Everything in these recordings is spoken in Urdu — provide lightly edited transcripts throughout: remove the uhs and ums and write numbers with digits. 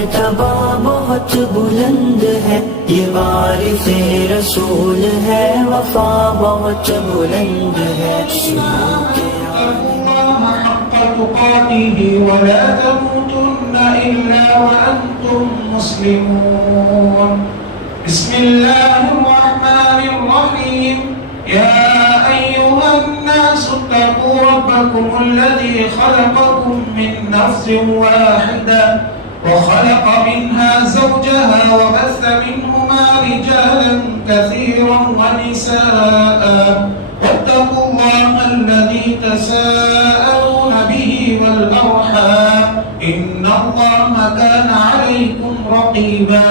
مرتبہ بہت بلند ہے، یہ وارث رسول ہے، وفا بہت بلند ہے۔ حق تقاته ولا تموتن إلا وأنتم مسلمون۔ بسم الله الرحمن الرحيم۔ يا أيها الناس اتقوا ربكم الذي خلقكم من نفس واحدة وخلق منها زوجها وبث منهما رجالا كثيرا ونساء واتقوا الله الذي تساءلون به والأرحام إن الله كان عليكم رقيبا۔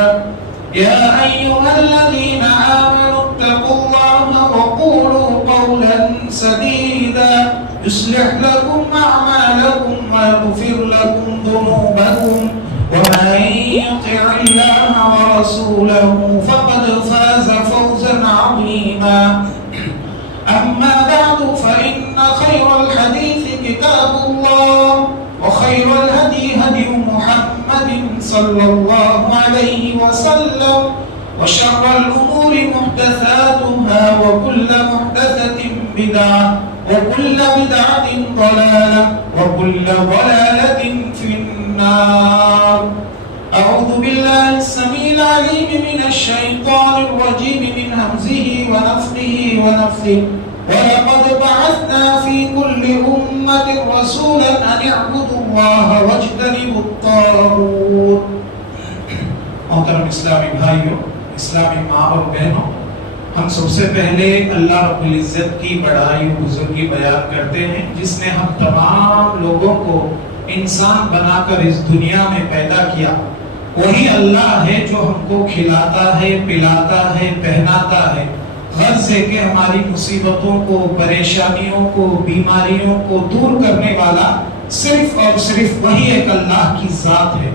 يا أيها الذين آمنوا اتقوا الله وقولوا قولا سديدا يصلح لكم أعمالكم ويغفر لكم ذنوبكم ومن يطع الله ورسوله فقد فاز فوزا عظيما۔ أما بعد فإن خير الحديث كتاب الله وخير الهدي هدي محمد صلى الله عليه وسلم وشر الأمور محدثاتها وكل محدثة بدعة وكل بدعة ضلالة وكل ضلالة في النار۔ أعوذ بالله السميع العليم من الشيطان الرجيم من همزه ونفخه ونفثه۔ ولقد بعثنا في كل أمة رسولا أن اعبدوا الله واجتنبوا الطاغوت۔ محترم اسلامی بھائیوں، اسلامی ماں اور بہنوں، ہم سب سے پہلے اللہ رب العزت کی بڑائی و بزرگی بیان کرتے ہیں جس نے ہم تمام لوگوں کو انسان بنا کر اس دنیا میں پیدا کیا۔ وہی اللہ ہے جو ہم کو کھلاتا ہے، پلاتا ہے، پہناتا ہے۔ غرض ہے کہ ہماری مصیبتوں کو، پریشانیوں کو، بیماریوں کو دور کرنے والا صرف اور صرف وہی ایک اللہ کی ذات ہے۔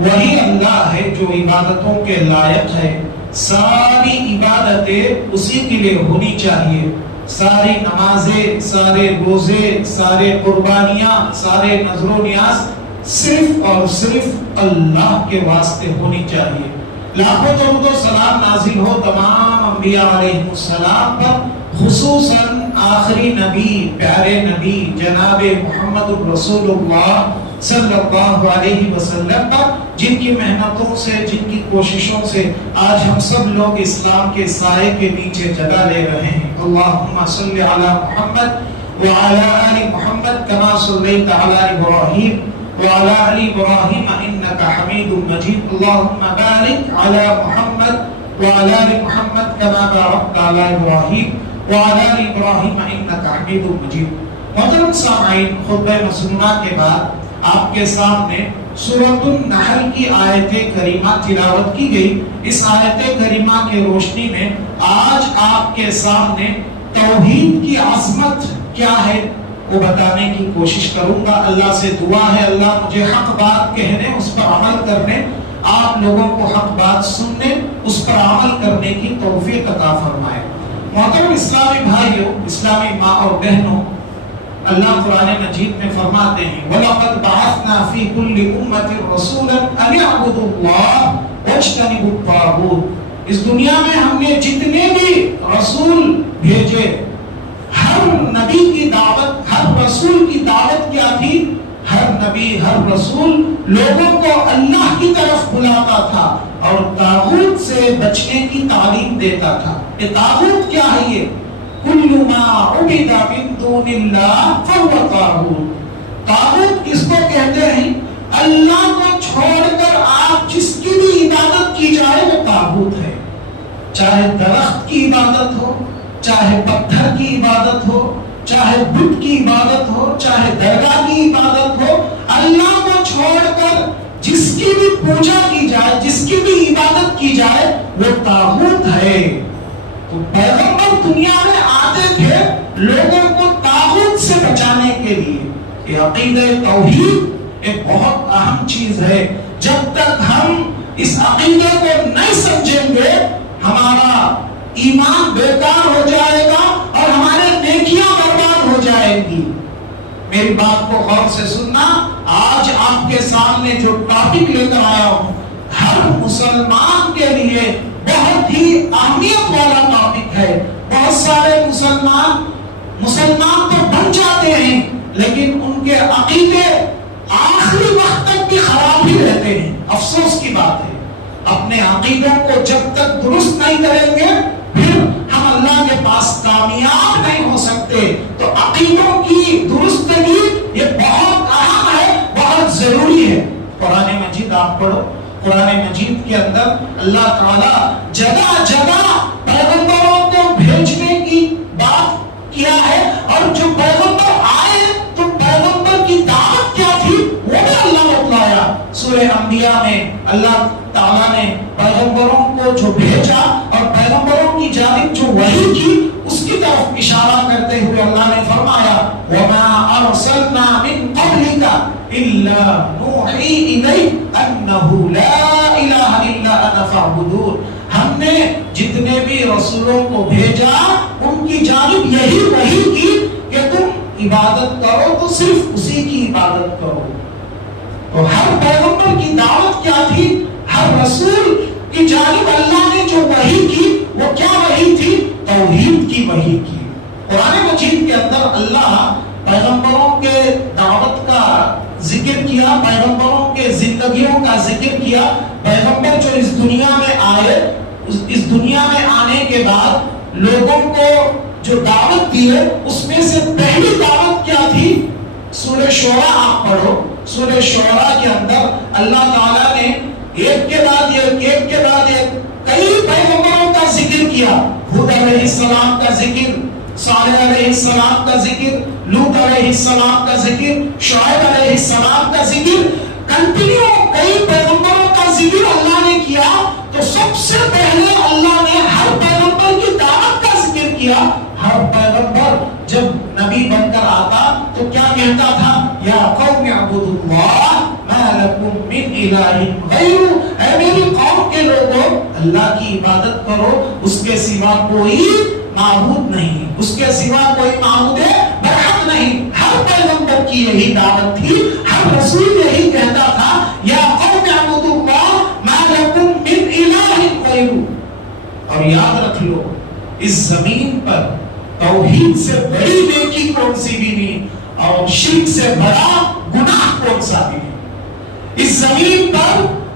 وہی اللہ ہے جو عبادتوں کے لائق ہے۔ ساری عبادتیں اسی کے لیے ہونی چاہیے۔ ساری نمازیں، سارے روزے، سارے قربانیاں، سارے نذر و نیاز صرف اور صرف اللہ کے واسطے ہونی چاہیے۔ لاکھوں درود و سلام نازل ہو تمام انبیاء علیہ السلام پر، خصوصاً آخری نبی، پیارے نبی جناب محمد الرسول اللہ صلی اللہ علیہ وسلم پر، جن کی محنتوں سے، جن کی کوششوں سے آج ہم سب لوگ اسلام کے سائے کے نیچے جگہ لے رہے ہیں۔ اللہم صلی علی محمد وعلی آل محمد کما صلیت علی ابراہیم وعلى آل إبراهيم إنك حميد مجيد۔ اللهم بارك على محمد وعلى آل محمد كما باركت على إبراهيم وعلى آل إبراهيم إنك حميد مجيد۔ محترم سامعین، خطبہ مسنونہ کے بعد آپ کے سامنے سورۃ النحل کی آیت کریمہ تلاوت کی گئی۔ اس آیت کریمہ کی روشنی میں آج آپ کے سامنے توحید کی عظمت کیا ہے وہ بتانے کی کوشش کروں گا۔ اللہ سے دعا ہے اللہ مجھے حق بات کہنے، اس پر عمل کرنے، آپ لوگوں کو حق بات سننے، اس پر عمل کرنے کی توفیق عطا فرمائے۔ محترم اسلامی بھائیوں، اسلامی ماں اور بہنوں، اللہ قرآن مجید میں فرماتے ہیں وَلَقَدْ بَعَثْنَا فِي كُلِّ أُمَّةٍ رَسُولًا أَنِ اعْبُدُوا اللَّهَ وَاجْتَنِبُوا الطَّاغُوتَ۔ اس دنیا میں ہم نے جتنے بھی رسول بھیجے، ہر نبی کی دعوت، ہر رسول کی دعوت کیا تھی؟ ہر نبی، ہر رسول لوگوں کو اللہ کی طرف بلاتا تھا اور طاغوت سے بچنے کی تعلیم دیتا تھا۔ یہ طاغوت کیا ہے؟ یہ کل ما عبد من دون اللہ فهو طاغوت۔ طاغوت کس کو کہتے ہیں؟ اللہ کو چھوڑ کر آپ جس کی بھی عبادت کی جائے وہ طاغوت ہے۔ چاہے درخت کی عبادت ہو، چاہے پتھر کی عبادت ہو، چاہے بت کی عبادت ہو، چاہے درگاہ کی عبادت ہو، اللہ کو چھوڑ کر جس کی بھی پوجا کی جائے، جس کی بھی عبادت کی جائے وہ طاغوت ہے۔ تو پیغمبر دنیا میں آتے تھے لوگوں کو طاغوت سے بچانے کے لیے۔ یہ عقیدہ توحید ایک بہت اہم چیز ہے۔ جب تک ہم اس عقیدے کو نہیں سمجھیں گے ہمارا ایمان بیکار ہو جائے گا اور ہمارے نیکیاں برباد ہو جائے گی۔ میری بات کو غور سے سننا، آج آپ کے سامنے جو ٹاپک لے کر آیا ہوں ہر مسلمان کے لیے بہت ہی اہمیت والا ٹاپک ہے. بہت سارے مسلمان تو بن جاتے ہیں لیکن ان کے عقیدے آخری وقت تک بھی خراب ہی رہتے ہیں. افسوس کی بات ہے. اپنے عقیدوں کو جب تک درست نہیں کریں گے پھر ہم اللہ کے پاس کامیاب نہیں ہو سکتے. تو عقیدوں کی درستگی یہ بہت اہم ہے, بہت ضروری ہے. قرآن مجید آپ پڑھو, قرآن مجید کے اندر اللہ تعالی جگہ جگہ پیغمبروں کو بھیجنے کی بات کیا ہے, اور جو پیغمبر آئے تو پیغمبر کی دعوت کیا تھی وہ بھی اللہ بتلایا. سورہ انبیاء میں اللہ تعالیٰ نے پیغمبروں کو جو بھیجا اور پیغمبروں کی جانب جو وحی کی اس کی طرف اشارہ کرتے ہوئے اللہ نے فرمایا وَمَا أَرْسَلْنَا مِن قَبْلِكَ إِلَّا نُوحِي إِلَيْكَ أَنَّهُ لَا إِلَهَ إِلَّا أَنَا فَاعْبُدُونِ. ہم نے جتنے بھی رسولوں کو بھیجا ان کی جانب یہی وحی کی کہ تم عبادت کرو تو صرف اسی کی عبادت کرو. تو ہر پیغمبر کی دعوت کیا تھی, ہر رسول کی جانب اللہ نے جو وحی کی وہ کیا وحی تھی, توحید کی وحی کی. قرآن مجید کے اندر اللہ پیغمبروں کے دعوت کا ذکر کیا, پیغمبروں کے زندگیوں کا ذکر کیا. پیغمبر جو اس دنیا میں آئے, اس دنیا میں آنے کے بعد لوگوں کو جو دعوت دی ہے اس میں سے پہلی دعوت کیا تھی. سورہ شعراء آپ پڑھو, سورہ شعراء کے اندر اللہ تعالیٰ نے ایک کے بعد ایک کئی پیغمبروں کا ذکر کیا. ہود علیہ السلام کا ذکر, صالح علیہ السلام کا ذکر, لوط علیہ السلام کا ذکر, شعیب علیہ السلام کا ذکر. کنٹینیو کئی پیغمبروں کا ذکر اللہ نے کیا. تو سب سے پہلے اللہ نے ہر پیغمبر کی دعوت کا ذکر کیا. ہر پیغمبر جب نبی بن کر آتا تو کیا کہتا تھا, یا قوم اعبدوا اللہ ما لکم من الہ غیرہ, اے میری قوم کے لوگوں اللہ کی عبادت کرو, اس کے سوا کوئی معبود نہیں, اس کے سوا کوئی معبود برحق نہیں. ہر پیغمبر کی یہی دعوت تھی, ہر رسول یہی کہتا تھا, یا قوم اعبدوا اللہ ما لکم من الہ غیرہ. اور یاد رکھ لو اس زمین پر توحید سے بڑی نیکی کون سی بھی نہیں اور شرک سے بڑا گناہ کون سا بھی نہیں. اس زمین پر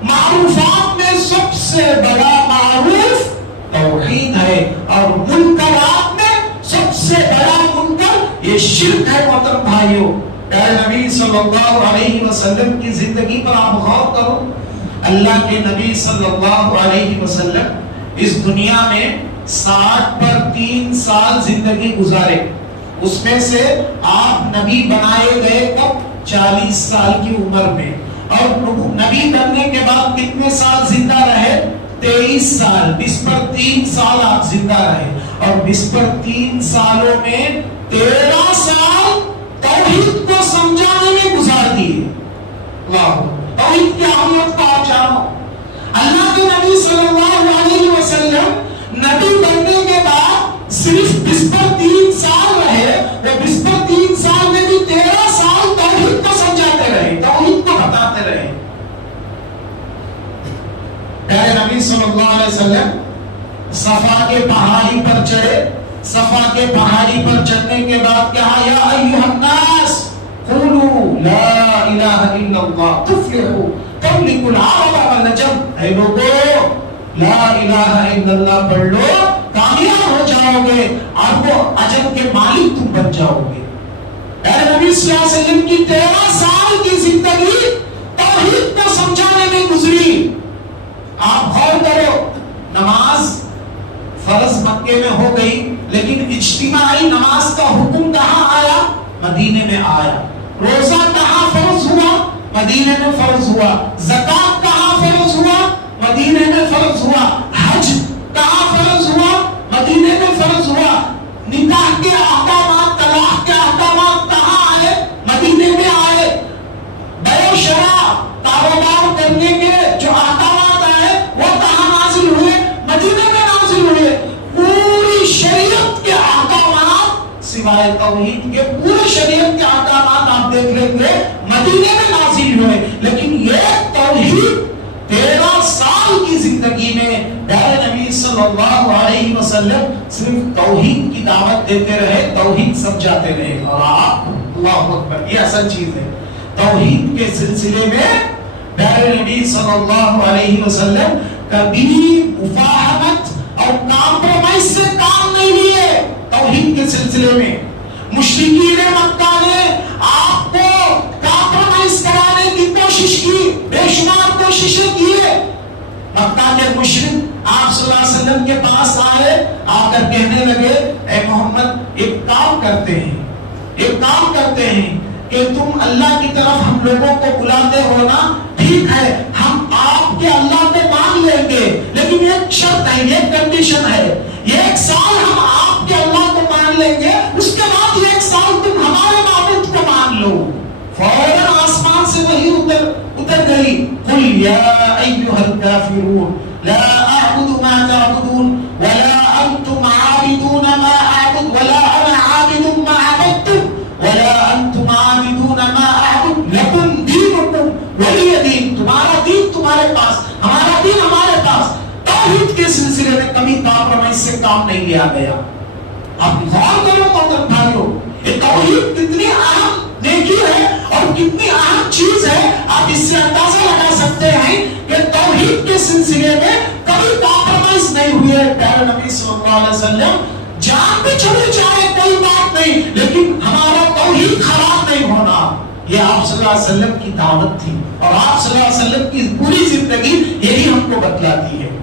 معروفات میں سب سے بڑا معروف توحید ہے, اور منکرات میں سب سے بڑا منکر یہ شرک ہے. محترم بھائیو, پیارے نبی صلی اللہ علیہ وسلم کی زندگی پر آپ غور کرو. اللہ کے نبی صلی اللہ علیہ وسلم اس دنیا میں 60 پر 3 سال زندگی گزارے. اس میں سے آپ نبی بنائے گئے کب, 40 سال کی عمر میں. اور نبی بننے کے بعد کتنے سال زندہ رہے, 23 سال. 20 پر 3 سال آپ زندہ رہے, اور 20 پر 3 سالوں میں 13 سال توحید کو سمجھانے میں گزار دیے. واہ, توحید کی اہمیت کو آپ جانو. اللہ کے نبی صلی اللہ علیہ وسلم نبی بننے کے بعد صرف 20 پر 3 سال رہے, وہ 20 پر 3 سال میں بھی 13 سال توحید کو سمجھاتے رہے, توحید کو بتاتے رہے. پیارے نبی صلی اللہ علیہ وسلم صفا کے پہاڑی پر چڑھے. صفا کے پہاڑی پر چڑھنے کے بعد کہا, یا ایھا الناس قولوا لا الہ الا اللہ تفلحوا تملکوا العرب والعجم. اے لوگو لا الہ الا اللہ پڑھ لو, کامیاب ہو جاؤ گے, عرب و عجم کے مالک تم بن جاؤ گے. اے نبی صلی اللہ علیہ وسلم کی 13 سال کی زندگی توحید کو سمجھانے میں گزری. آپ غور کرو, نماز فرض مکے میں ہو گئی, لیکن اجتماعی نماز کا حکم کہاں آیا, مدینے میں آیا. روزہ کہاں فرض ہوا, مدینے میں فرض ہوا. زکات کہاں فرض ہوا, مدینے میں فرض ہوا. حج کہاں فرض ہوا, مدینے میں فرض ہوا. نکاح کے احکامات, طلاق کے احکامات کہاں آئے, مدینے میں آئے. بیع و شراء, کاروبار کرنے کے جو احکامات آئے وہ کہاں نازل ہوئے, مدینے میں نازل ہوئے. پوری شریعت کے احکامات سوائے توحید کے, پوری شریعت کے احکامات آپ دیکھ لیں گے مدینے میں نازل ہوئے. لیکن یہ توحید 13 سال وسلم صرف توحید کی دعوت دیتے رہے، توحید سمجھاتے رہے، اور آپ اللہ اکبر، یہ اصل چیز ہے، توحید کے سلسلے میں پیارے نبی صلی اللہ علیہ وسلم کبھی مفاہمت اور کمپرومائز سے کام نہیں لیے۔ توحید کے سلسلے میں مشرکین مکہ نے آپ کو کمپرومائز کرانے کی کوشش کی، بے شمار کوششیں کیے۔ مکہ کے مشرک آپ صلی اللہ علیہ وسلم کے پاس آئے، آ کر کہنے لگے اے محمد ایک کام کرتے ہیں کہ تم اللہ کی طرف ہم لوگوں کو بلاتے ہو نا، ٹھیک ہے ہم آپ کے اللہ کو مان لیں گے، لیکن ایک شرط ہے، ایک کنڈیشن ہے، ایک سال ہم آپ کے اللہ کو مان لیں گے، اس کے بعد ایک سال تم ہمارے معبود کو مان لو۔ فوراً آسمان سے وحی اتر گئی، قل یا ایھا الکافرون لا اعبد ما تعبدون ولا انتم عابدون ما اعبد ولا انا عابد ما عبدتم ولا انتم عابدون ما اعبد لکم دینکم ولی دین، تمہارا دین تمہارے پاس، ہمارا دین ہمارے پاس۔ توحید کے سلسلے میں کبھی کمپرومائز سے کام نہیں لیا گیا۔ آپ غور کرو محترم بھائیو، یہ توحید کتنی اہم نیکی ہے اور کتنی اہم چیز ہے، آپ اس سے اندازہ لگا سکتے ہیں کہ توحید کے سلسلے میں کبھی کمپرومائز نہیں ہوئے۔ پیارے نبی صلی اللہ علیہ وسلم جان بھی چلی جائے کوئی بات نہیں، لیکن ہمارا توحید خراب نہیں ہونا، یہ آپ صلی اللہ علیہ وسلم کی دعوت تھی، اور آپ صلی اللہ علیہ وسلم کی پوری زندگی یہی ہم کو بتلاتی ہے۔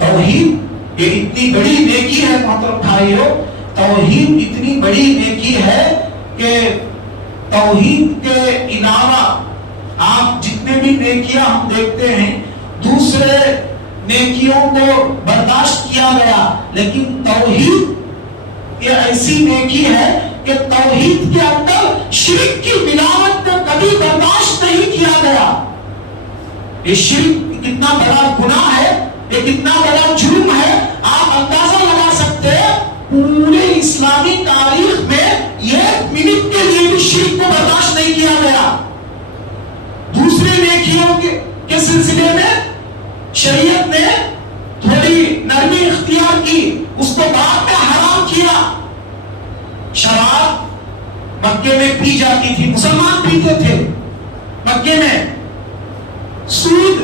توحید یہ اتنی بڑی نیکی ہے محترم بھائیو، توحید اتنی بڑی نیکی ہے کہ توحید کے علاوہ آپ جتنے بھی نیکیاں ہم دیکھتے ہیں، دوسرے نیکیوں کو برداشت کیا گیا، لیکن توحید یہ ایسی نیکی ہے کہ توحید کے اندر شرک کی ملاوٹ کو کبھی برداشت نہیں کیا گیا۔ یہ شرک کتنا بڑا گناہ ہے، یہ کتنا بڑا جرم ہے، آپ اندازہ لگا سکتے ہیں۔ پورے اسلامی تاریخ میں ایک منٹ کے لیے بھی شرک کو برداشت نہیں کیا گیا۔ دوسرے نیکیوں کے سلسلے میں شریعت نے تھوڑی نرمی اختیار کی، اس کو بعد میں حرام کیا۔ شراب مکے میں پی جاتی تھی، مسلمان پیتے تھے مکے میں، سود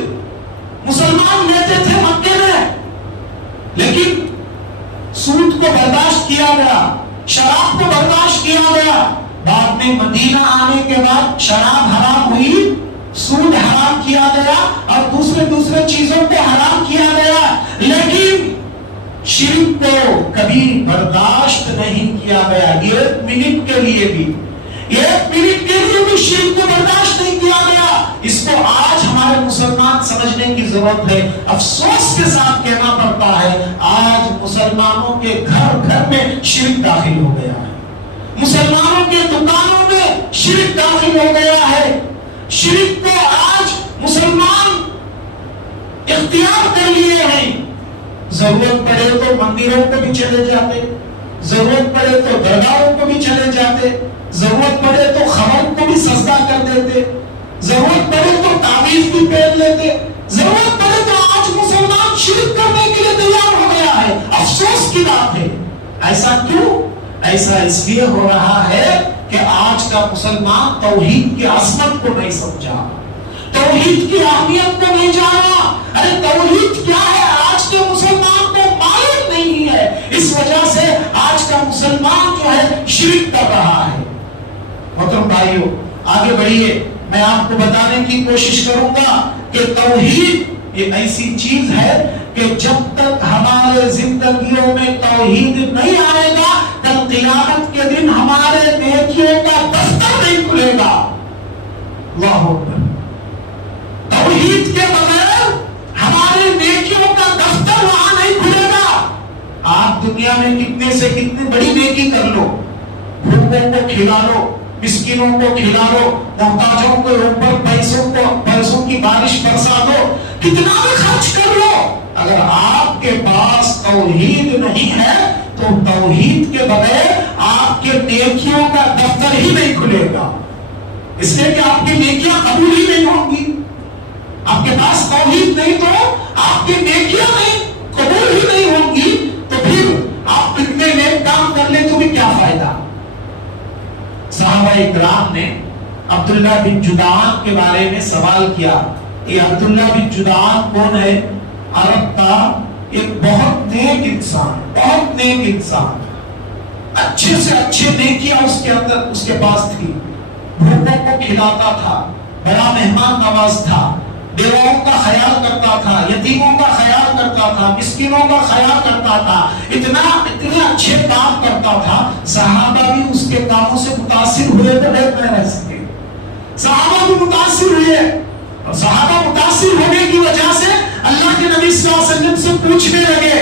مسلمان لیتے تھے مکے میں، لیکن سود کو برداشت کیا گیا، شراب کو برداشت کیا گیا۔ بعد میں مدینہ آنے کے بعد شراب حرام ہوئی، سود حرام کیا گیا، اور دوسرے چیزوں کو حرام کیا گیا، لیکن شرک کو کبھی برداشت نہیں کیا گیا۔ ایک منٹ کے لیے بھی شرک کو برداشت نہیں کیا گیا۔ اس کو آج ہمارے مسلمان سمجھنے کی ضرورت ہے۔ افسوس کے ساتھ کہنا پڑتا ہے آج مسلمانوں کے گھر میں شرک داخل ہو گیا ہے، مسلمانوں کے دکانوں میں شرک داخل ہو گیا ہے۔ شرک کو آج مسلمان اختیار کر لیے ہیں، ضرورت پڑے تو مندروں کو بھی چلے جاتے، ضرورت پڑے تو درگاہوں کو بھی چلے جاتے، ضرورت پڑے تو خبر کو بھی سجدہ کر دیتے، ضرورت پڑے تو تعویذ بھی پہن لیتے، ضرورت پڑے تو آج مسلمان شرک کرنے کے لیے تیار ہو گیا ہے۔ افسوس کی بات ہے۔ ایسا کیوں؟ ایسا اس لیے ہو رہا ہے کہ آج کا مسلمان توحید کی عظمت کو نہیں سمجھا، توحید کی اہمیت کو نہیں جانا۔ ارے توحید کیا ہے آج کے مسلمان کو معلوم نہیں ہے، اس وجہ سے آج کا مسلمان جو ہے شرک کر رہا ہے۔ محترم بھائیو آگے بڑھیے، میں آپ کو بتانے کی کوشش کروں گا کہ توحید یہ ایسی چیز ہے کہ جب تک ہمارے زندگیوں میں توحید نہیں آئے گا، کل قیامت کے دن ہمارے نیکیوں کا دفتر نہیں کھلے گا۔ اللہ اکبر۔ توحید کے بغیر ہمارے نیکیوں کا دفتر وہاں نہیں کھلے گا۔ آپ دنیا میں کتنے سے کتنی بڑی نیکی کر لو، بھوکوں کو کھلا لو، مسکینوں کو کھلا لو، محتاجوں کے اوپر پیسوں کی بارش برسا دو، کتنا بھی خرچ کر لو، اگر آپ کے پاس توحید نہیں ہے تو توحید کے بغیر آپ کے نیکیوں کا دفتر ہی نہیں کھلے گا، اس لیے کہ آپ کی نیکیاں قبول ہی نہیں ہوں گی۔ آپ کے پاس توحید نہیں تو آپ کی نیکیاں نہیں قبول ہی نہیں ہوں گی تو پھر آپ کتنے نیک کام کر لیں تو بھی کیا فائدہ؟ صحابہ اکرام نے عبداللہ بن جدعان کے بارے میں سوال کیا. یہ عبداللہ بن جدعان کون ہے؟ عرب کا ایک بہت نیک انسان، بہت نیک انسان، اچھے سے اچھے نیکیاں اس کے اندر اس کے پاس تھی. بھوکوں کو کھلاتا تھا، بڑا مہمان نواز تھا، بیواؤں کا خیال کرتا تھا، یتیموں کا خیال کرتا تھا، مسکینوں کا خیال کرتا تھا، اتنے اچھے کام کرتا تھا. صحابہ بھی اس کے کاموں سے متاثر ہوئے تو نہیں رہ سکے. صحابہ بھی متاثر ہوئے، اور صحابہ متاثر ہونے کی وجہ سے اللہ کے نبی صلی اللہ علیہ وسلم سے پوچھنے لگے.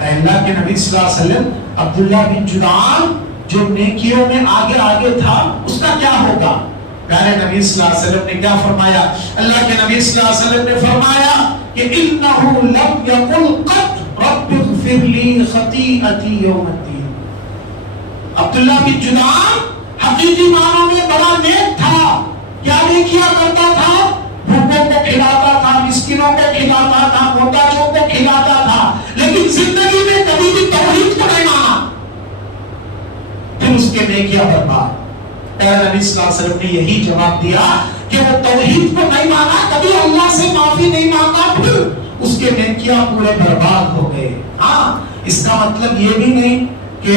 اے اللہ کے نبی صلی اللہ علیہ وسلم، عبداللہ بن جدعان جو نیکیوں میں آگے تھا اس کا کیا ہوگا؟ پیارے نبی صلی اللہ علیہ وسلم نے کیا فرمایا؟ اللہ کے نبی صلی اللہ علیہ وسلم نے فرمایا کہ انه لم يقل قط رب اغفر لي خطيئتي يوم الدين. عبداللہ بن جدعان حقیقی معنوں میں بڑا نیک تھا. کیا نیکیاں کرتا تھا؟ بھوکوں کو کھلاتا تھا، مسکینوں کو کھلاتا تھا، محتاجوں کو کھلاتا تھا، لیکن زندگی میں کبھی بھی توحید کو نہیں مانا. پھر اس کے نیکیاں برباد. نبی صلی اللہ علیہ وسلم نے یہی جواب دیا کہ وہ توحید کو نہیں مانا، کبھی اللہ سے معافی نہیں مانگا، پھر اس کے نیکیاں پورے برباد ہو گئے. ہاں، اس کا مطلب یہ بھی نہیں کہ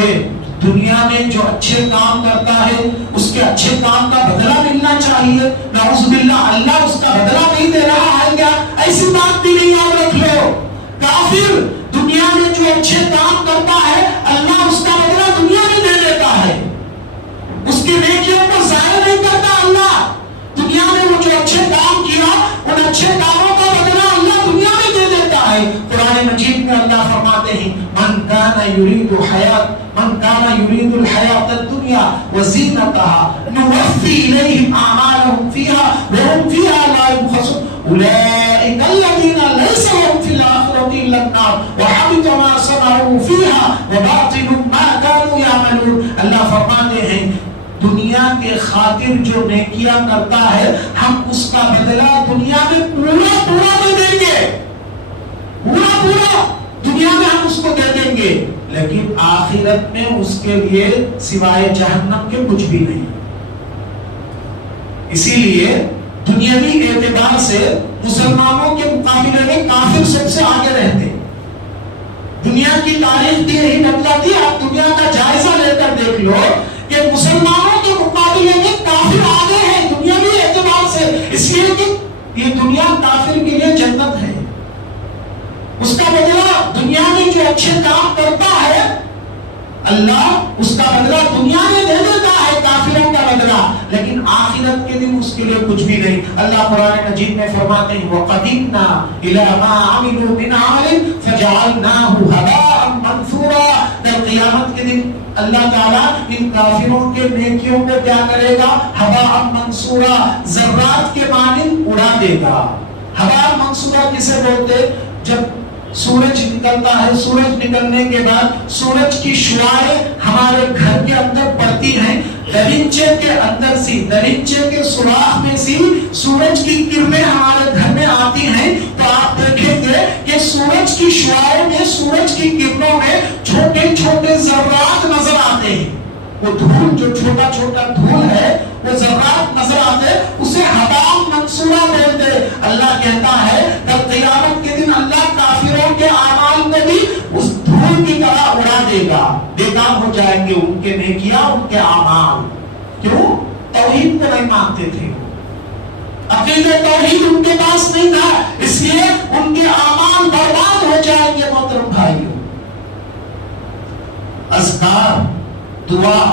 دنیا میں جو اچھے کام کرتا ہے اس کے اچھے کام کا بدلہ ملنا چاہیے. نعوذ باللہ، اللہ اس کا بدلہ نہیں دے رہا ہے کیا؟ ایسی بات بھی نہیں یاد رکھ لو. کافر دنیا میں جو اچھے کام کرتا ہے اللہ اس کا بدلہ دنیا میں دے دیتا ہے. اس کی نیکیوں کو ضائع نہیں کرتا اللہ. دنیا میں وہ جو اچھے کام کیا ان اچھے کاموں کا بدلہ اللہ دنیا میں دے دیتا ہے. قرآن مجید میں اللہ فرماتے ہیں من کان یرید الحیات الدنیا وزینتها نوفی الیہم اعمالهم فیها وهم فیها لا یبخسون اولئک الذین لیس لهم فی الآخرۃ الا النار وحبط ما صنعوا فیها وباطل ما كانوا یعملون. اللہ فرماتے ہیں دنیا کے خاطر جو نیکیاں کرتا ہے ہم اس کا بدلہ دنیا میں پورا دے دیں گے. پورا دنیا میں ہم اس کو دے دیں گے، لیکن آخرت میں اس کے لیے سوائے جہنم کے کچھ بھی نہیں. اسی لیے دنیاوی اعتبار سے مسلمانوں کے مقابلے میں کافر سب سے آگے رہتے. دنیا کی تاریخ بھی یہی بتلاتی ہے. آپ دنیا کا جائزہ لے کر دیکھ لو کہ مسلمانوں کے مقابلے میں کافر آگے ہیں دنیاوی اعتبار سے. اس لیے کہ یہ دنیا کافر کے لیے جنت ہے. اس کا بدلہ دنیا میں جو اچھے کام کرتا ہے اللہ اس کا بدلہ دنیا میں دے دیتا ہے، کافروں کا بدلہ، لیکن آخرت کے دن اس کے لیے کچھ بھی نہیں. اللہ قرآن مجید میں فرماتے ہیں وَقَدِمْنَا إِلَى مَا عَمِلُوا مِنْ عَمَلٍ فَجَعَلْنَاهُ هَبَاءً مَنْثُورًا. کل قیامت کے دن اللہ تعالیٰ ان کافروں کے نیکیوں کو کیا کرے گا؟ ہباء منصورا، ذرات کے مانند اڑا دے گا. ہباء منصورا کسے بولتے؟ جب سورج نکلتا ہے، سورج نکلنے کے بعد سورج کی شعاعیں ہمارے گھر کے اندر پڑتی ہیں، دریچے کے اندر سی، دریچے کے سوراخ میں سی سورج کی کرنیں ہمارے گھر میں آتی ہیں، تو آپ دیکھیں گے کہ سورج کی شعاعوں میں، سورج کی کرنوں میں چھوٹے چھوٹے ذرات نظر آتے ہیں. وہ دھول جو چھوٹا چھوٹا دھول ہے وہ ذرات نظر آتے، اسے ہباء منصورا بولتے. اللہ کہتا ہے کل قیامت کے دن اللہ کافروں کے اعمال کو بھی اس دھول کی طرح اڑا دے گا. بیکار ہو جائیں گے ان کے نیکیاں، ان کے اعمال. کیوں؟ توحید کو نہیں مانتے تھے، عقیدہ توحید ان کے پاس نہیں تھا، اس لیے ان کے اعمال برباد ہو جائیں گے. محترم بھائیوں، اذکار، دعا،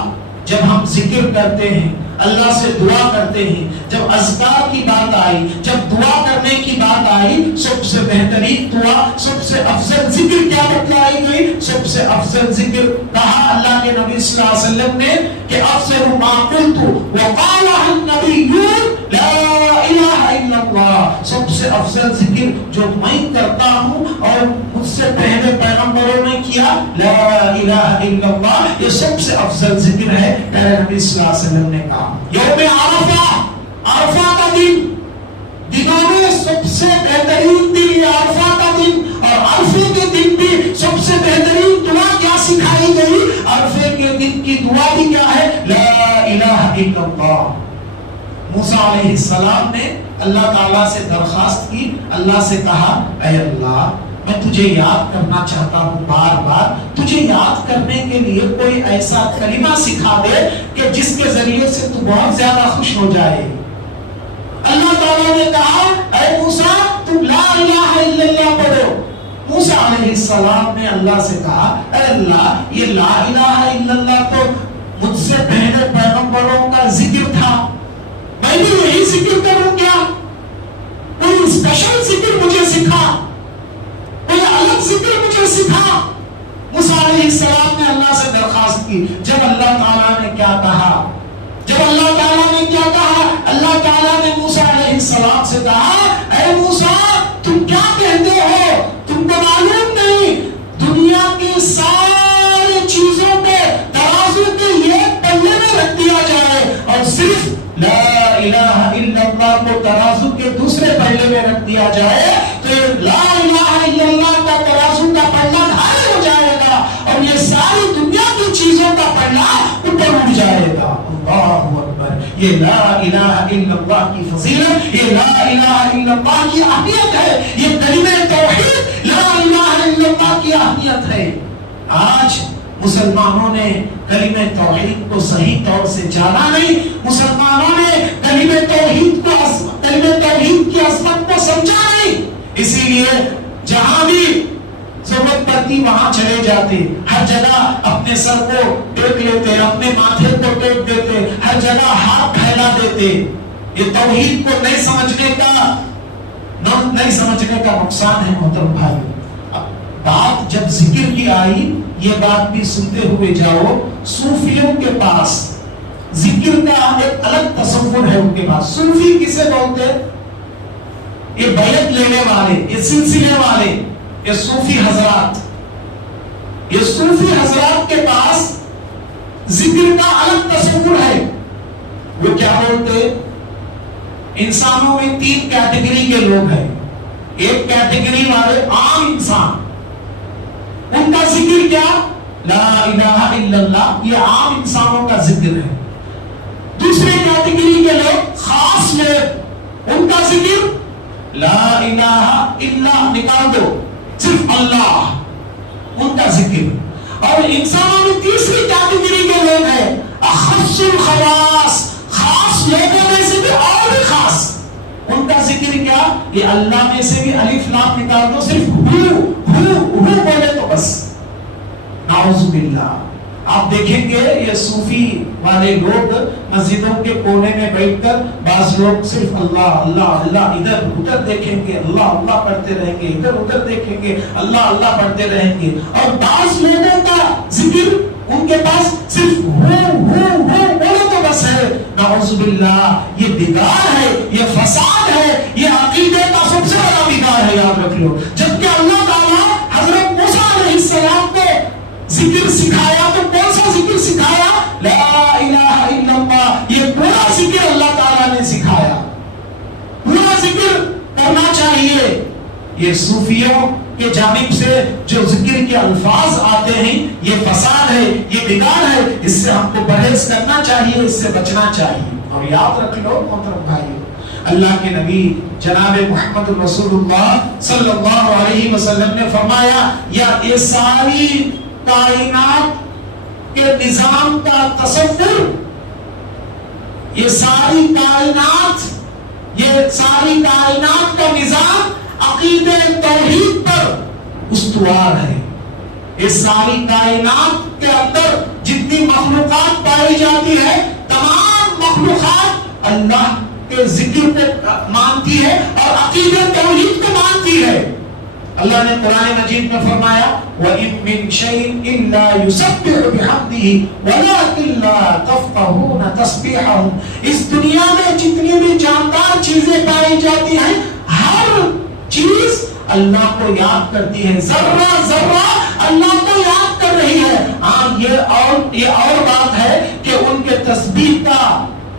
جب ہم ذکر کرتے ہیں، اللہ سے دعا کرتے ہیں، جب اذکار کی بات آئی، جب دعا کرنے کی بات آئی، سب سے بہترین دعا، سب سے افضل ذکر کیا بتلائی گئی؟ سب سے افضل ذکر کہا اللہ کے نبی صلی اللہ علیہ وسلم نے کہ افضل ما قلت وقالہ النبیون لا الہ الا اللہ. سب سے افضل ذکر جو میں کرتا ہوں اور مجھ سے پہلے پیغمبروں نے کیا، لا الہ الا اللہ، یہ سب سے افضل ذکر ہے. پیارے نبی صلی اللہ علیہ وسلم نے کہا یوم عرفہ، عرفہ کا دن، دنوں میں سب سے بہترین دن یہ عرفہ کا دن، اور عرفے کے دن بھی سب سے بہترین دعا کیا سکھائی گئی؟ عرفے کے دن کی دعا بھی کیا ہے؟ لا الہ الا اللہ۔ موسیٰ علیہ السلام نے اللہ تعالیٰ سے درخواست کی، اللہ سے کہا اے اللہ میں تجھے یاد کرنا چاہتا ہوں بار بار، تجھے یاد کرنے کے لیے کوئی ایسا کلمہ سکھا دے کہ جس کے ذریعے سے تو بہت زیادہ خوش ہو جائے۔ اللہ تعالیٰ نے کہا اے موسیٰ تم لا الہ الا اللہ پڑھو۔ موسیٰ علیہ السلام نے اللہ سے کہا اے اللہ یہ لا الہ الا اللہ تو مجھ سے پہلے پیغمبروں کا ذکر تھا، میں بھی یہی ذکر کروں کیا؟ کوئی اسپیشل ذکر مجھے سکھا، کوئی الگ ذکر مجھے سکھا۔ موسیٰ علیہ السلام نے اللہ سے درخواست کی۔ جب اللہ تعالیٰ نے کیا کہا، جب اللہ تعالیٰ نے کیا کہا، اللہ تعالیٰ نے موسیٰ علیہ السلام سے کہا اے موسیٰ تم کیا کہتے ہو؟ تم کو معلوم نہیں دنیا کی ساری چیزوں کو ترازو کے ایک پلے میں رکھ دیا جائے اور صرف لا الہ الا اللہ کو ترازو کے دوسرے پلے میں رکھ دیا جائے تو لا الہ الا اللہ کا ترازو کا پلہ بھاری ہو جائے گا اور یہ ساری دنیا کی چیزوں کا پلہ اوپر اٹھ جائے گا۔ اللہ اکبر، یہ لا الہ الا اللہ کی فضیلت، یہ لا الہ الا اللہ کی اہمیت ہے، یہ کلمہ توحید لا الہ الا اللہ کی اہمیت ہے۔ آج مسلمانوں نے کلمہ توحید کو صحیح طور سے جانا نہیں، مسلمانوں نے کلمہ توحید کی عظمت کو سمجھا نہیں، اسی لیے جہاں بھی ضرورت پڑتی وہاں چلے جاتے، ہر جگہ اپنے سر کو ٹیک لیتے، اپنے ماتھے کو ٹیک دیتے، ہر جگہ ہاتھ پھیلا دیتے۔ یہ توحید کو نہیں سمجھنے کا نقصان ہے محترم بھائی۔ بات جب ذکر کی آئی یہ بات بھی سنتے ہوئے جاؤ، صوفیوں کے پاس ذکر کا ایک الگ تصور ہے ان کے پاس۔ صوفی کسے بولتے؟ یہ بیعت لینے والے، یہ سلسلے والے، یہ صوفی حضرات، یہ صوفی حضرات کے پاس ذکر کا الگ تصور ہے۔ وہ کیا بولتے؟ انسانوں میں 3 کیٹیگری کے لوگ ہیں۔ ایک کیٹیگری والے عام انسان، ان کا ذکر کیا؟ لا الہ الا اللہ، یہ عام انسانوں کا ذکر ہے۔ دوسرے کیٹیگری کے لوگ خاص لوگ، ان کا ذکر لا الہ الا نکال دو، صرف اللہ، ان کا ذکر۔ اور انسانوں میں تیسری کیٹیگری کے لوگ ہیں اخص الخواص، خاص لوگوں میں سے بھی اور بھی خاص، ان کا ذکر کیا؟ یہ اللہ میں سے بھی الف لام نکال دو، صرف ہو بولے تو بس۔ نعوذ باللہ۔ آپ دیکھیں گے یہ صوفی والے لوگ مسجدوں کے کونے میں بیٹھ کر بعض لوگ صرف اللہ اللہ اللہ، ادھر ادھر دیکھیں گے اللہ اللہ پڑھتے رہیں گے، ادھر ادھر دیکھیں گے اللہ اللہ پڑھتے رہیں گے، اور بعض لوگوں کا ذکر ان کے پاس صرف ہو بولے تو بس ہے۔ نعوذ باللہ، یہ بگاڑ ہے، یہ فساد ہے، یہ عقیدے کا سب سے بڑا بگاڑ ہے، یاد رکھ لو۔ جبکہ اللہ تعالیٰ حضرت موسیٰ علیہ السلام کو ذکر سکھایا تو کون سا ذکر سکھایا؟ لا الہ الا اللہ، یہ پورا ذکر اللہ تعالیٰ نے سکھایا، پورا ذکر کرنا چاہیے۔ یہ صوفیوں کے جانب سے جو ذکر کے الفاظ آتے ہیں یہ فساد ہے، یہ بگاڑ ہے، اس سے ہم کو پرہیز کرنا چاہیے، اس سے بچنا چاہیے۔ اور یاد رکھ لو محترم بھائی، اللہ کے نبی جناب محمد رسول اللہ صلی اللہ علیہ وسلم نے فرمایا یہ ساری کائنات کے نظام کا تصور، یہ ساری کائنات کا نظام عقیدہ توحید پر استوار ہے۔ یہ ساری کائنات کے اندر جتنی مخلوقات پائی جاتی ہے، تمام مخلوقات اللہ کے ذکر کو مانتی ہے اور عقیدہ توحید کو مانتی ہے۔ اللہ نے قرآن مجید میں فرمایا وَإِن مِّن شَيْءٍ إِلَّا يُسَبِّحُ بِحَمْدِهِ وَلَٰكِن لَّا تَفْقَهُونَ تَسْبِيحَهُمْ۔ اس دنیا میں جتنی بھی جاندار چیزیں پائی جاتی ہیں، ہر چیز اللہ کو یاد کرتی ہے، ذرہ ذرہ اللہ کو یاد کر رہی ہے۔ ہاں یہ اور بات ہے کہ ان کے تسبیح کا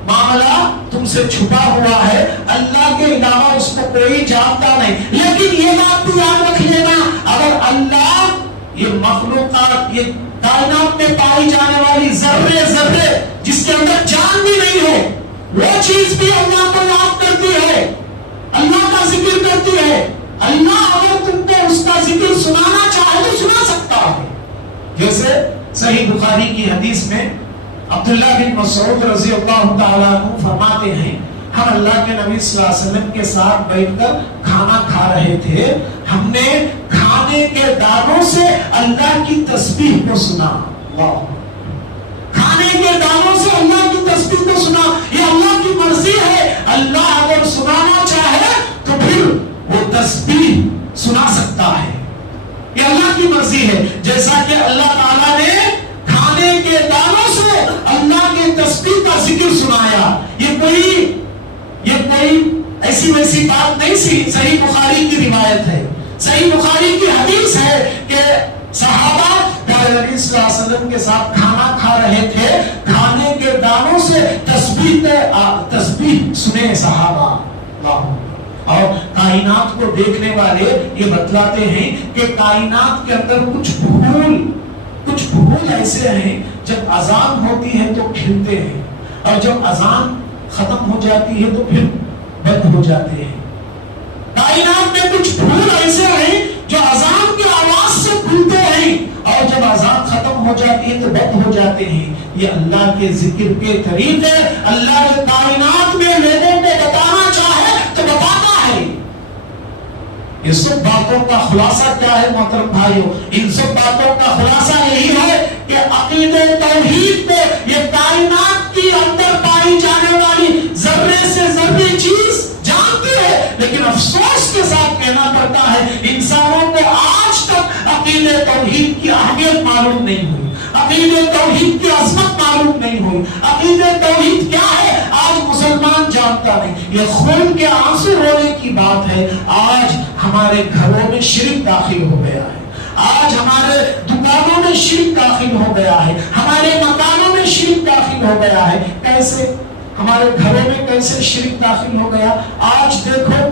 معاملہ تم سے چھپا ہوا ہے، اللہ کے علاوہ اس کو کوئی جانتا نہیں. لیکن یہ بات بھی یاد رکھ لینا، اگر اللہ یہ مخلوقات، یہ کائنات میں پائی جانے والی ذرے ذرے جس کے اندر جان بھی نہیں ہے، وہ چیز بھی اللہ کو یاد کرتی ہے، اللہ کا ذکر کرتی ہے، اللہ اگر تم کو اس کا ذکر سنانا چاہے تو سنا سکتا ہے. جیسے صحیح بخاری کی حدیث میں عبداللہ بن مسعود رضی اللہ تعالیٰ عنہ فرماتے ہیں، ہم اللہ کے نبی صلی اللہ علیہ وسلم کے ساتھ بیٹھ کر کھانا کھا رہے تھے، ہم نے کھانے کے دانوں سے اللہ کی تسبیح کو سنا. کھانے کے دانوں سے اللہ کی تسبیح کو سنا. یہ اللہ کی مرضی ہے، اللہ اگر سنانا چاہے تو پھر وہ تسبیح سنا سکتا ہے، یہ اللہ کی مرضی ہے. جیسا کہ اللہ تعالیٰ نے کھانے کے دانوں سے اللہ کے تسبیح کا ذکر سنایا. یہ کوئی ایسی ویسی بات نہیں سی، صحیح بخاری کی روایت ہے، صحیح بخاری کی حدیث ہے کہ صحابہ نبی صلی اللہ علیہ وسلم کے ساتھ کھانا کھا رہے تھے، کھانے کے دانوں سے تسبیح سنے صحابہ. اور کائنات کو دیکھنے والے یہ بتلاتے ہیں کہ کائنات کے اندر کچھ پھول ایسے ہیں، جب اذان ہوتی ہے تو کھلتے ہیں، اور جب اذان ختم ہو جاتی ہے تو پھر بند ہو جاتے ہیں. کائنات میں کچھ پھول ایسے ہیں جو اذان کی آواز سے کھلتے ہیں، اور جب اذان ختم ہو جاتی ہے تو بند ہو جاتے ہیں. یہ اللہ کے ذکر کے طریقے اللہ کے کائنات میں لوگوں کو بتانا چاہے تو بتاتا ہے. یہ سب باتوں کا خلاصہ کیا ہے محترم بھائیوں؟ ان سب باتوں کا خلاصہ یہی ہے کہ عقیدہ توحید کو یہ کائنات کی اندر پائی جانے والی ذرے سے ذرے چیز جانتی ہے، لیکن افسوس کے ساتھ کہنا پڑتا ہے انسانوں کو آج تک عقیدہ توحید کی اہمیت معلوم نہیں ہوئی، عقیدہ توحید کی عظمت معلوم نہیں ہوئی. عقیدہ توحید کیا ہے آج مسلمان جانتا نہیں. یہ خون کے آنسو رونے کی بات ہے. آج ہمارے گھروں میں شرک داخل ہو گیا ہے، آج ہمارے دکانوں میں شرک داخل ہو گیا ہے، ہمارے مکانوں میں شرک داخل ہو گیا ہے. کیسے ہمارے گھروں میں کیسے شرک داخل ہو گیا؟ آج دیکھو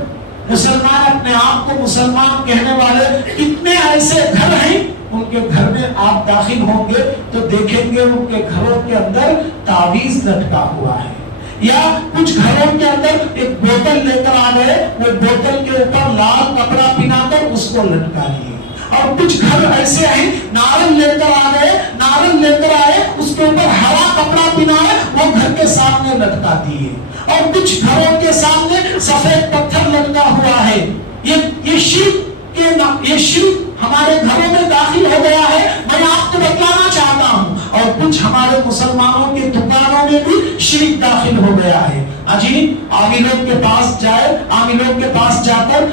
مسلمان اپنے آپ کو مسلمان کہنے والے کتنے ایسے گھر ہیں، ان کے گھر میں آپ داخل ہوں گے تو دیکھیں گے ان کے گھروں کے اندر تعویذ لٹکا ہوا ہے، یا کچھ گھروں کے اندر ایک بوتل لے کر آ گئے، وہ بوتل کے اوپر لال کپڑا پہنا کر اس کو لٹکا لیے. اور کچھ گھر ایسے ہیں نارنج لے کر آ گئے، نارنج لے کر آئے، اس کے اوپر ہرا کپڑا پہنائے، وہ گھر کے سامنے لٹکا دیے. اور کچھ گھروں کے سامنے سفید پتھر لٹکا ہوا ہے. یہ شرک ہمارے گھروں میں داخل ہو گیا ہے. میں آپ کو بتلانا چاہتا ہوں. اور کچھ ہمارے مسلمانوں کے دکانوں میں بھی شرک داخل ہو گیا ہے. عاملوں کے پاس جا کر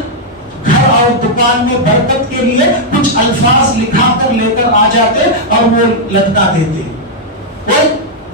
گھر اور دکان میں برکت کے لیے کچھ الفاظ لکھا کر لے کر آ جاتے اور وہ لٹکا دیتے، وہ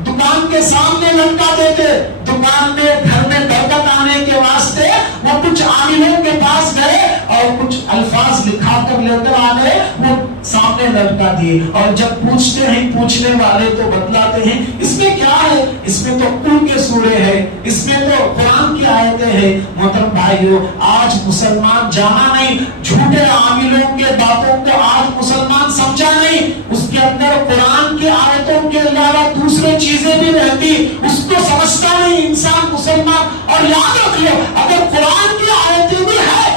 دکان کے سامنے لٹکا دیتے. دکان میں گھر میں برکت آنے کے واسطے وہ کچھ عاملوں کے پاس گئے اور کچھ الفاظ لکھا کر لے کر آ گئے، وہ سامنے لٹکا دیے. اور جب پوچھتے ہیں پوچھنے والے تو بتلاتے ہیں اس میں کیا ہے، اس میں تو قرآن کے سورے ہیں، اس میں تو قرآن کی آیتیں ہیں. محترم بھائیوں، آج مسلمان جانا نہیں، جھوٹے عاملوں کے باتوں کو آج مسلمان سمجھا نہیں. اس کے اندر قرآن کی آیتوں کے علاوہ دوسرے چیزیں بھی رہتی، اس کو سمجھتا نہیں انسان مسلمان. اور یاد رکھ لو اگر قرآن کی آیتیں بھی ہے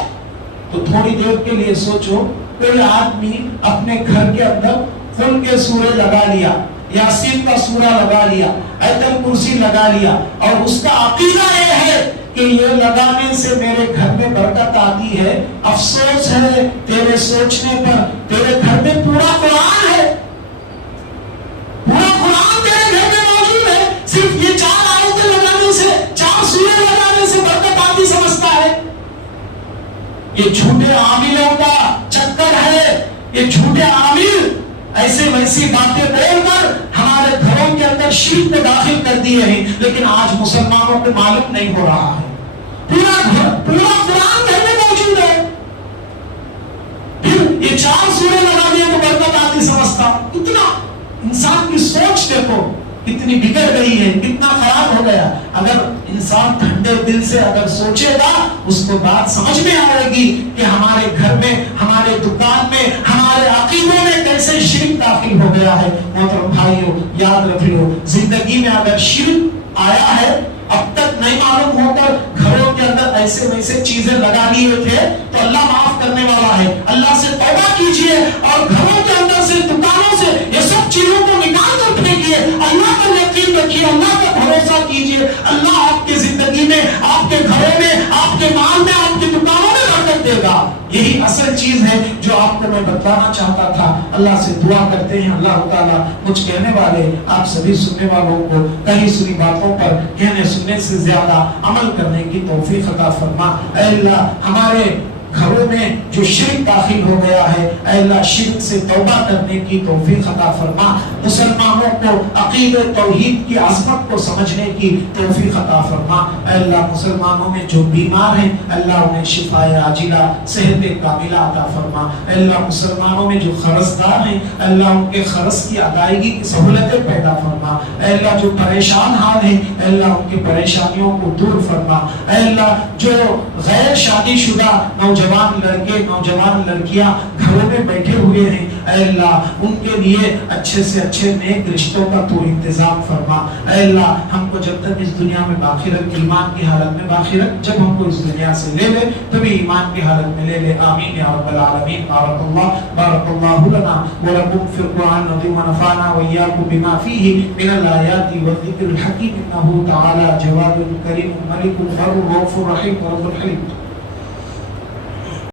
تو تھوڑی دیر کے لیے سوچو، کوئی آدمی اپنے گھر کے اندر قرآن کے سورے لگا لیا، یاسین کا سورہ لگا لیا، آیت الکرسی لگا لیا، اور اس کا عقیدہ یہ ہے کہ یہ لگانے سے میرے گھر میں برکت آتی ہے. افسوس ہے تیرے سوچنے پر، تیرے گھر میں پورا قرآن ہے، پورا قرآن تیرے گھر میں موجود ہے، صرف یہ 4 آیتیں لگانے سے، 4 سورے لگانے سے برکت آتی سمجھتا ہے. یہ جھوٹے عاملوں کا چکر ہے. یہ جھوٹے عامل ایسے ویسی باتیں بول کر ہمارے گھروں کے اندر شرک کو داخل کر دیے ہیں، لیکن آج مسلمانوں کو معلوم نہیں ہو رہا ہے. پورا قرآن گھر میں موجود ہے، پھر یہ 4 سورے لگا دیے تو برکت آتی سمجھتا. اتنا انسان کی سوچ دیکھو، کتنی بگڑ گئی ہے، کتنا خراب ہو گیا. اگر انسان ٹھنڈے دل سے اگر سوچے گا اس کو بات سمجھ میں آئے گی کہ ہمارے گھر میں، ہمارے دکان میں، ہمارے عقیدوں میں کیسے شرک داخل ہو گیا ہے. محترم بھائیو یاد رکھ لو، زندگی میں اگر شرک آیا ہے اب تک نہیں معلوم ہو کر گھروں کے اندر ایسے ویسے چیزیں لگا لیے تھے تو اللہ معاف کرنے والا ہے. اللہ سے توبہ کیجئے اور گھروں کے اندر سے، دکانوں سے یہ سب چیزوں کو نکال کر پھینکیے. اللہ پر یقین رکھیے، اللہ پر بھروسہ کیجئے. اللہ آپ کی زندگی میں، آپ کے گھروں میں، آپ کے مال میں، آپ کی دکانوں میں برکت دے گا. یہی اصل چیز ہے جو آپ کو میں بتانا چاہتا تھا. اللہ سے دعا کرتے ہیں اللہ تعالیٰ مجھ کہنے والے، آپ سبھی سننے والوں کو کہیں سنی باتوں پر کہنے سننے سے زیادہ عمل کرنے کی توفیق عطا فرما. اے اللہ ہمارے گھروں میں جو شرک داخل ہو گیا ہے، اے اللہ شرک سے توبہ کرنے کی توفیق عطا فرما. مسلمانوں کو عقیدہ توحید کی عظمت کو سمجھنے کی توفیق عطا فرما. اے اللہ مسلمانوں میں جو بیمار ہیں اللہ انہیں شفاء عاجلہ، صحت کاملہ عطا فرما. اے اللہ مسلمانوں میں جو قرض دار ہیں اللہ ان کے قرض کی ادائیگی کی سہولتیں پیدا فرما. اے اللہ جو پریشان حال ہیں اے اللہ ان کی پریشانیوں کو دور فرما. اے اللہ جو غیر شادی شدہ نوجوان لڑکے، نوجوان لڑکیاں گھروں میں بیٹھے ہوئے ہیں اے اللہ ان کے لیے اچھے سے اچھے نیک رشتوں کا تو انتظام فرما. اے اللہ ہم کو جب تک اس دنیا میں باقی رکھ، ایمان کی حالت میں باقی رکھ. جب ہم کو اس دنیا سے لے لے تبھی ایمان کی حالت میں لے لے. آمین یا رب العالمین. بارک اللہ لنا ولکم فی القرآن العظیم ونفعنا وإیاکم بما فیہ من الآیات والذکر الحکیم انہ تعالی جواد کریم ملک غفور رحیم رب الحلیم.